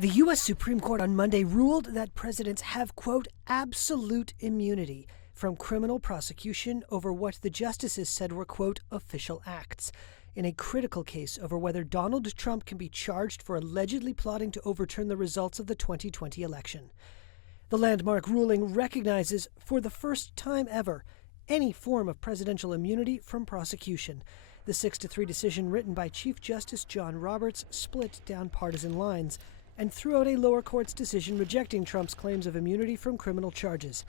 The U.S. Supreme Court on Monday ruled that presidents have, quote, absolute immunity from criminal prosecution over what the justices said were, quote, official acts, in a critical case over whether Donald Trump can be charged for allegedly plotting to overturn the results of the 2020 election. The landmark ruling recognizes, for the first time ever, any form of presidential immunity from prosecution. The 6-3 decision written by Chief Justice John Roberts split down partisan lines and threw out a lower court's decision rejecting Trump's claims of immunity from criminal charges.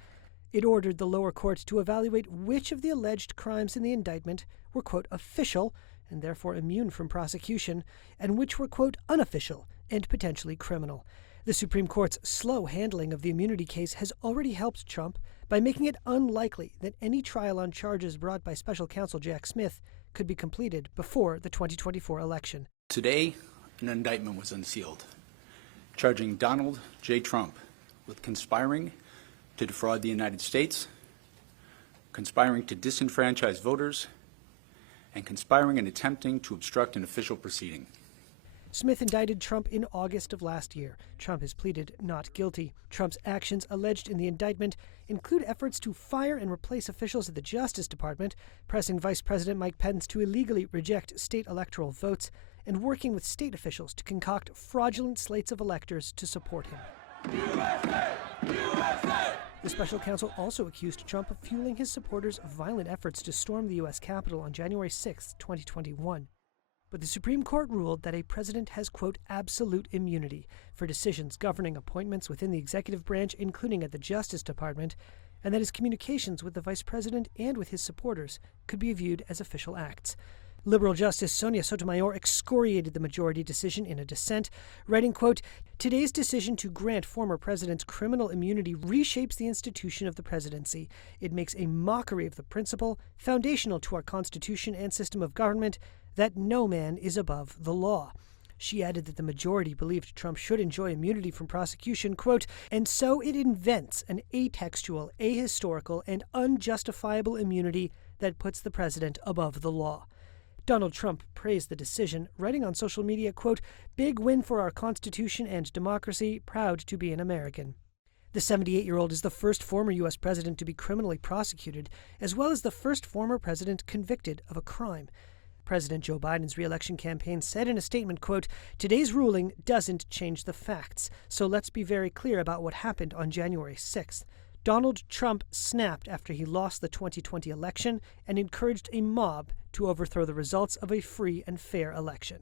It ordered the lower court to evaluate which of the alleged crimes in the indictment were, quote, official and therefore immune from prosecution, and which were, quote, unofficial and potentially criminal. The Supreme Court's slow handling of the immunity case has already helped Trump by making it unlikely that any trial on charges brought by special counsel Jack Smith could be completed before the 2024 election. Today, an indictment was unsealed, charging Donald J. Trump with conspiring to defraud the United States, conspiring to disenfranchise voters, and conspiring and attempting to obstruct an official proceeding. Smith indicted Trump in August of last year. Trump has pleaded not guilty. Trump's actions alleged in the indictment include efforts to fire and replace officials at the Justice Department, pressing Vice President Mike Pence to illegally reject state electoral votes, and working with state officials to concoct fraudulent slates of electors to support him. USA! USA! The special counsel also accused Trump of fueling his supporters' violent efforts to storm the U.S. Capitol on January 6, 2021. But the Supreme Court ruled that a president has, quote, absolute immunity for decisions governing appointments within the executive branch, including at the Justice Department, and that his communications with the vice president and with his supporters could be viewed as official acts. Liberal Justice Sonia Sotomayor excoriated the majority decision in a dissent, writing, quote, today's decision to grant former presidents criminal immunity reshapes the institution of the presidency. It makes a mockery of the principle, foundational to our Constitution and system of government, that no man is above the law. She added that the majority believed Trump should enjoy immunity from prosecution, quote, and so it invents an atextual, ahistorical, and unjustifiable immunity that puts the president above the law. Donald Trump praised the decision, writing on social media, quote, big win for our Constitution and democracy, proud to be an American. The 78-year-old is the first former U.S. president to be criminally prosecuted, as well as the first former president convicted of a crime. President Joe Biden's re-election campaign said in a statement, quote, today's ruling doesn't change the facts, so let's be very clear about what happened on January 6th. Donald Trump snapped after he lost the 2020 election and encouraged a mob to overthrow the results of a free and fair election.